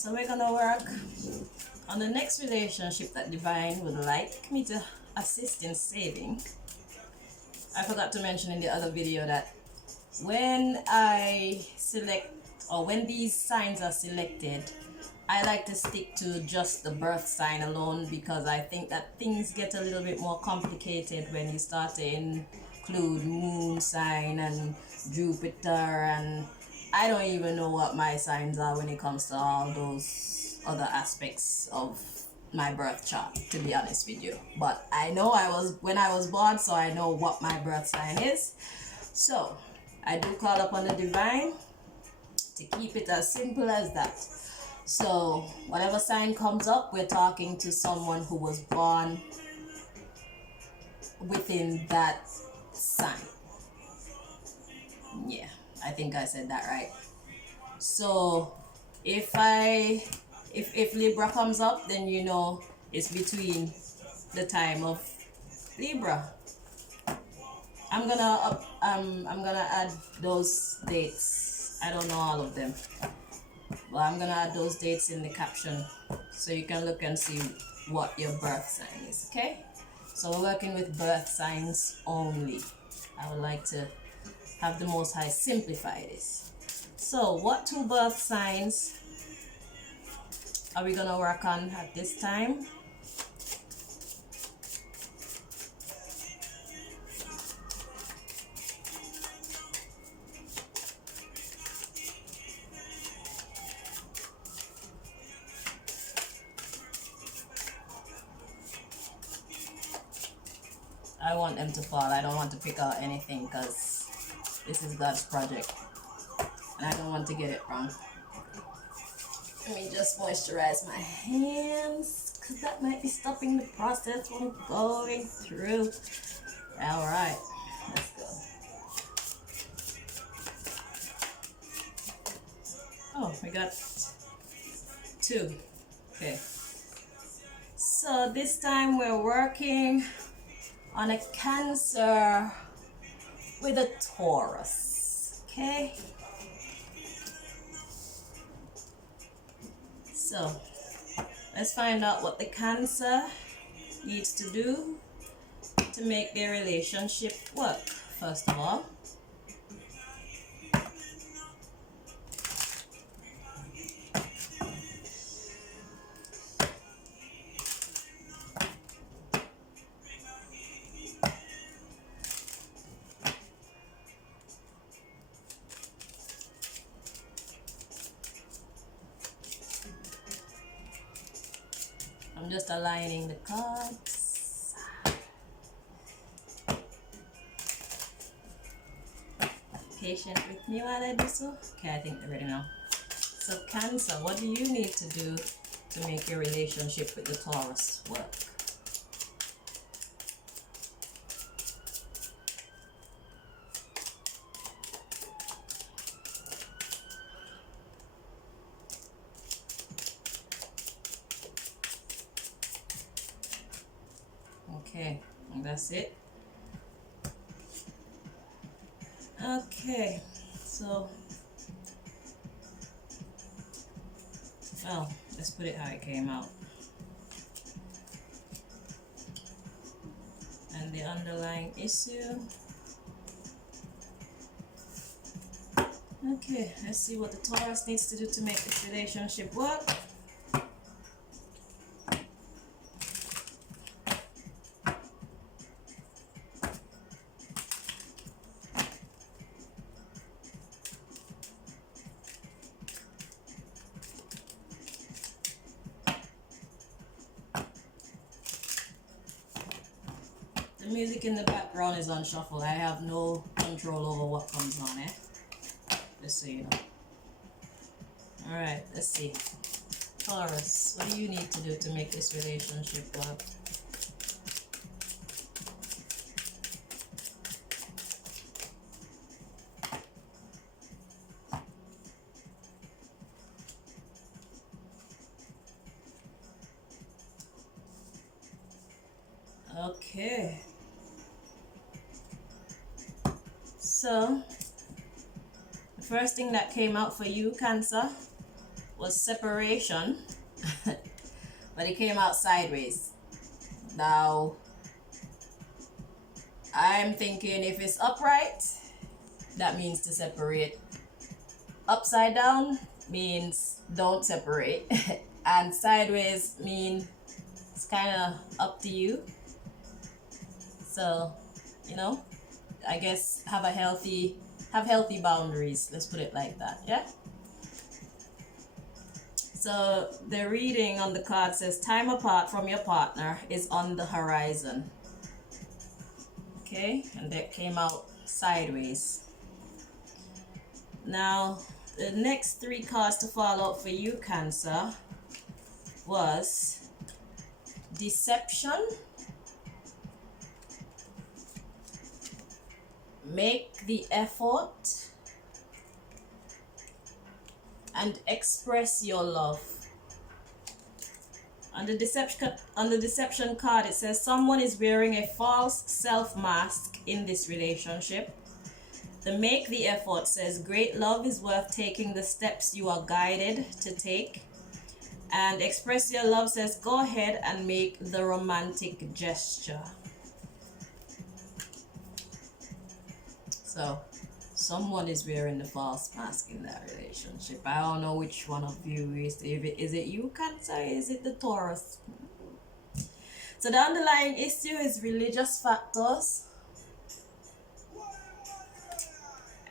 So we're gonna work on the next relationship that Divine would like me to assist in saving. I forgot to mention in the other video that when I select, or when these signs are selected, I like to stick to just the birth sign alone, because I think that things get a little bit more complicated when you start to include moon sign and Jupiter, and I don't even know what my signs are when it comes to all those other aspects of my birth chart, to be honest with you. But I know when I was born, so I know what my birth sign is. So I do call upon the Divine to keep it as simple as that. So whatever sign comes up, we're talking to someone who was born within that sign. Yeah, I think I said that right. So if Libra comes up, then you know it's between the time of Libra. I'm gonna add those dates. I don't know all of them, but I'm gonna add those dates in the caption so you can look and see what your birth sign is. Okay, so we're working with birth signs only. I would like to have the Most High simplify this. So what two birth signs are we gonna work on at this time? I want them to fall. I don't want to pick out anything because this is God's project and I don't want to get it wrong. Let me just moisturize my hands because that might be stopping the process from going through. Alright, let's go. Oh, we got two. Okay. So this time we're working on a Cancer with a Taurus. Okay. So let's find out what the Cancer needs to do to make their relationship work, first of all. I'm just aligning the cards. Patient with me while I do so. Okay, I think they're ready now. So Cancer, what do you need to do to make your relationship with the Taurus work? Okay, and that's it. Okay, so well, let's put it how it came out. And the underlying issue. Okay, let's see what the Taurus needs to do to make this relationship work. The music in the background is on shuffle. I have no control over what comes on, just so you know. Alright, let's see. Taurus, what do you need to do to make this relationship work? Okay. So, the first thing that came out for you, Cancer, was separation, but it came out sideways. Now, I'm thinking if it's upright, that means to separate. Upside down means don't separate. And sideways mean it's kind of up to you. So, you know, I guess have healthy boundaries. Let's put it like that, yeah? So the reading on the card says time apart from your partner is on the horizon. Okay, and that came out sideways. Now, the next 3 cards to fall out for you, Cancer, was deception, make the effort, and express your love. On the deception card, it says someone is wearing a false self mask in this relationship. The make the effort says great love is worth taking the steps you are guided to take. And express your love says go ahead and make the romantic gesture. So someone is wearing the false mask in that relationship. I don't know which one of you is it you, Cancer? Is it the Taurus? So the underlying issue is religious factors.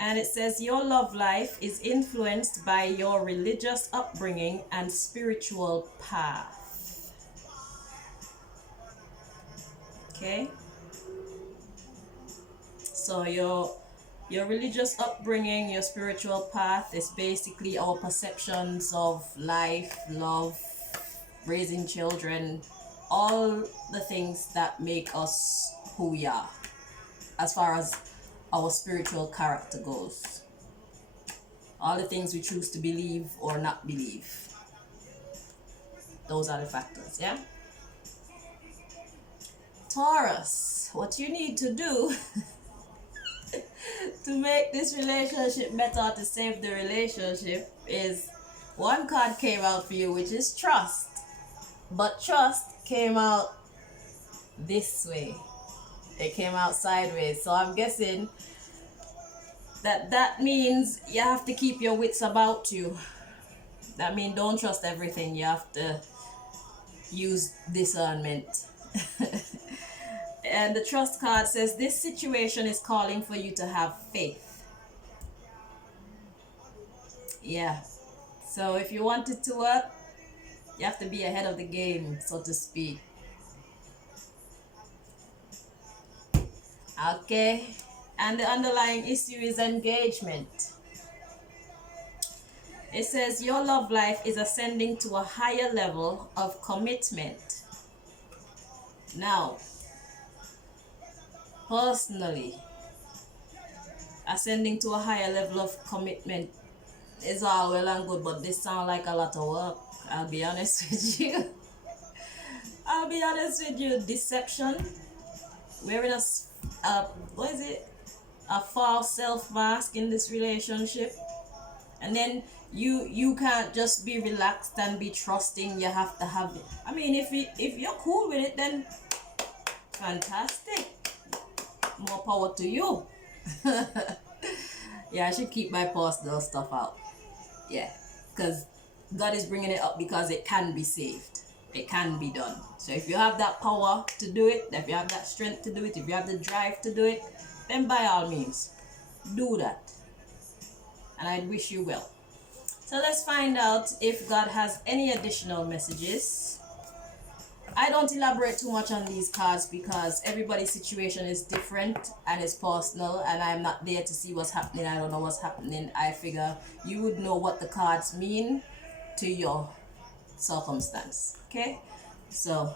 And it says your love life is influenced by your religious upbringing and spiritual path. Okay? So your religious upbringing, your spiritual path is basically our perceptions of life, love, raising children, all the things that make us who we are as far as our spiritual character goes. All the things we choose to believe or not believe. Those are the factors, yeah? Taurus, what you need to do to make this relationship better, to save the relationship, is one card came out for you, which is trust. But trust came out this way. It came out sideways. So I'm guessing that means you have to keep your wits about you. That means don't trust everything. You have to use discernment. And the trust card says this situation is calling for you to have faith. Yeah. So if you want it to work, you have to be ahead of the game, so to speak. Okay. And the underlying issue is engagement. It says your love life is ascending to a higher level of commitment. Now, personally, ascending to a higher level of commitment is all well and good, but this sounds like a lot of work. I'll be honest with you. Deception, wearing what is it? A false self mask in this relationship, and then you can't just be relaxed and be trusting. You have to have it. I mean, if you're cool with it, then fantastic. More power to you. Yeah, I should keep my personal stuff out. Yeah, because God is bringing it up because it can be saved. It can be done. So if you have that power to do it, if you have that strength to do it, if you have the drive to do it, then by all means, do that. And I wish you well. So let's find out if God has any additional messages. I don't elaborate too much on these cards because everybody's situation is different and it's personal, and I'm not there to see what's happening. I don't know what's happening. I figure you would know what the cards mean to your circumstance. Okay? So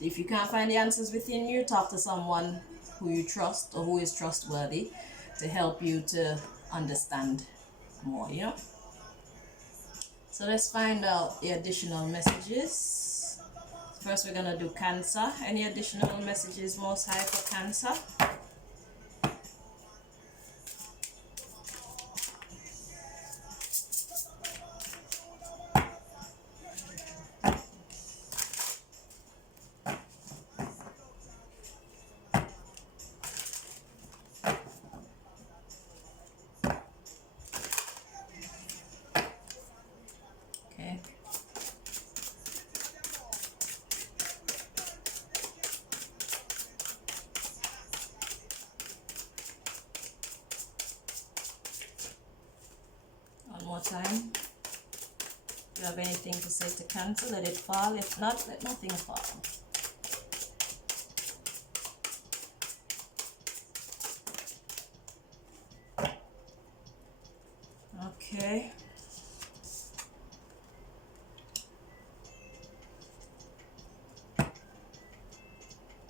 if you can't find the answers within you, talk to someone who you trust or who is trustworthy to help you to understand more, you know? So let's find out the additional messages. First, we're gonna do Cancer. Any additional messages, Most High, for Cancer? more time. If you have anything to say to Cancer, let it fall. If not, let nothing fall. Okay.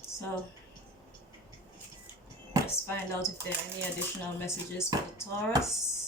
So let's find out if there are any additional messages for the Taurus.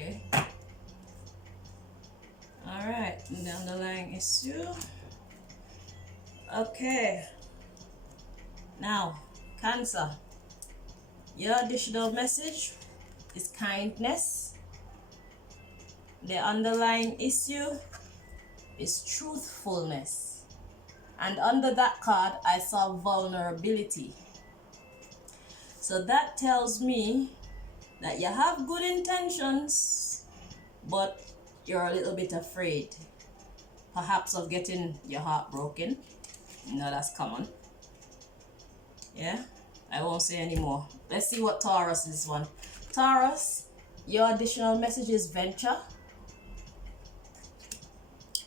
Okay. Alright, the underlying issue. Okay. Now, Cancer. Your additional message is kindness. The underlying issue is truthfulness. And under that card, I saw vulnerability. So that tells me that you have good intentions, but you're a little bit afraid, perhaps, of getting your heart broken. You know, that's common. Yeah, I won't say anymore. Let's see what Taurus is one. Taurus, your additional message is venture.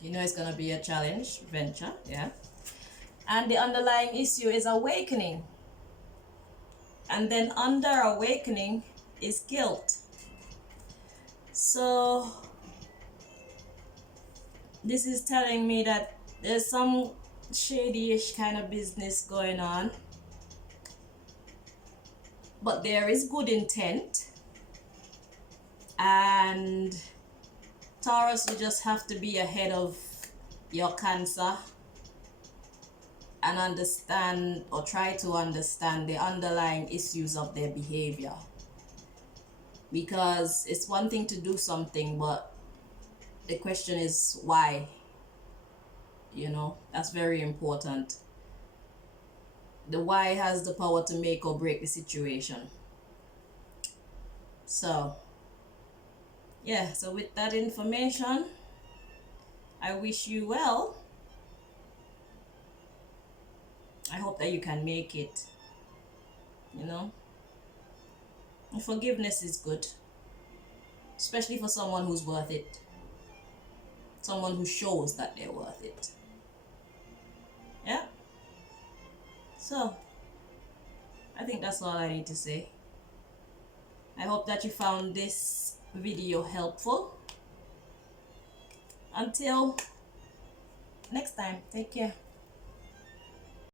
You know it's gonna be a challenge, venture, yeah. And the underlying issue is awakening. And then under awakening is guilt. So this is telling me that there's some shady-ish kind of business going on, but there is good intent. And Taurus, you just have to be ahead of your Cancer and understand, or try to understand, the underlying issues of their behavior. Because it's one thing to do something, but the question is why. You know, that's very important. The why has the power to make or break the situation. So yeah, so with that information, I wish you well. I hope that you can make it. You know, and forgiveness is good, especially for someone who's worth it, someone who shows that they're worth it. Yeah, so I think that's all I need to say. I hope that you found this video helpful. Until next time, take care.